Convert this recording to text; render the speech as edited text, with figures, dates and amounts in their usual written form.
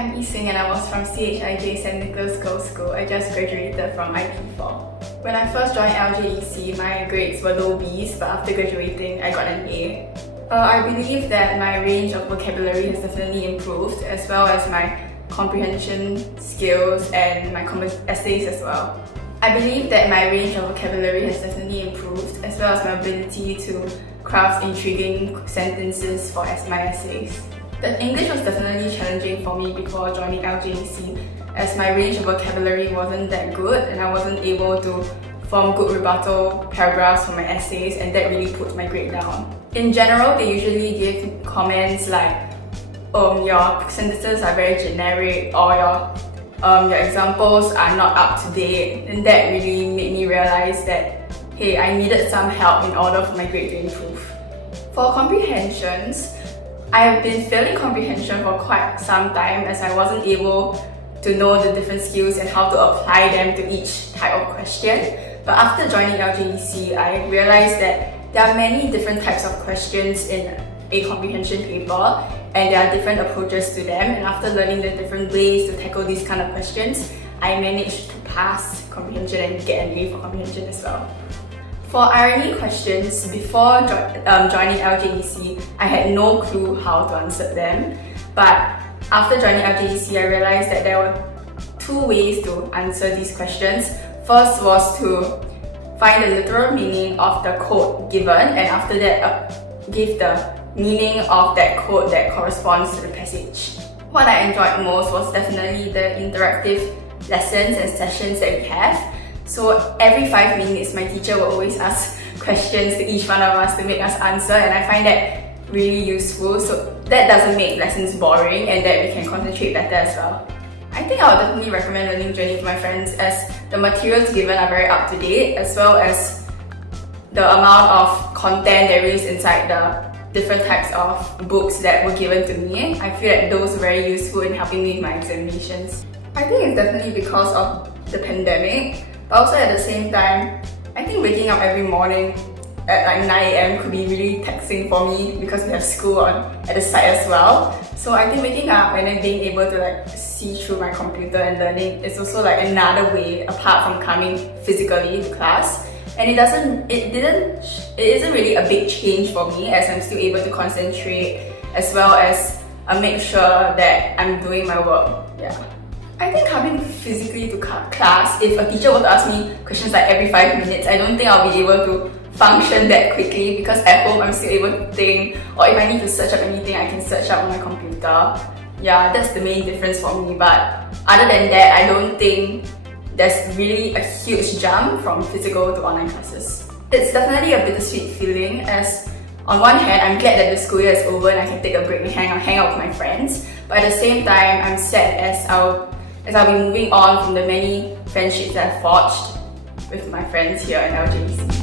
I'm Yi-Sing and I was from CHIJ St. Nicholas Girls' School. I just graduated from IP4. When I first joined LJEC, my grades were low Bs, but after graduating, I got an A. I believe that my range of vocabulary has definitely improved, as well as my comprehension skills and my essays as well. I believe that my range of vocabulary has definitely improved, as well as my ability to craft intriguing sentences for my essays. The English was definitely challenging for me before joining LJEC, as my range of vocabulary wasn't that good and I wasn't able to form good rebuttal paragraphs for my essays, and that really put my grade down. In general, they usually give comments like, your sentences are very generic, or your examples are not up to date, and that really made me realize that, hey, I needed some help in order for my grade to improve. For comprehensions, I have been failing comprehension for quite some time, as I wasn't able to know the different skills and how to apply them to each type of question. But after joining LJEC, I realized that there are many different types of questions in a comprehension paper, and there are different approaches to them. And after learning the different ways to tackle these kind of questions, I managed to pass comprehension and get an A for comprehension as well. For irony questions, before joining LJEC, I had no clue how to answer them. But after joining LJEC, I realized that there were two ways to answer these questions. First was to find the literal meaning of the quote given, and after that, give the meaning of that quote that corresponds to the passage. What I enjoyed most was definitely the interactive lessons and sessions that we have. So every 5 minutes, my teacher will always ask questions to each one of us to make us answer, and I find that really useful. So that doesn't make lessons boring, and that we can concentrate better as well. I think I would definitely recommend learning journey to my friends, as the materials given are very up to date, as well as the amount of content there is inside the different types of books that were given to me. I feel that those were very useful in helping me with my examinations. I think it's definitely because of the pandemic, but also at the same time, I think waking up every morning at like 9 AM could be really taxing for me because we have school at the site as well. So I think waking up and then being able to see through my computer and learning is also another way apart from coming physically to class. And it isn't really a big change for me, as I'm still able to concentrate as well as make sure that I'm doing my work. Yeah. I think coming physically to class, if a teacher were to ask me questions every 5 minutes, I don't think I'll be able to function that quickly, because at home I'm still able to think, or if I need to search up anything, I can search up on my computer. Yeah, that's the main difference for me. But other than that, I don't think there's really a huge jump from physical to online classes. It's definitely a bittersweet feeling, as on one hand, I'm glad that the school year is over and I can take a break and hang out with my friends. But at the same time, I'm sad as I'll be moving on from the many friendships that I've forged with my friends here in LJEC.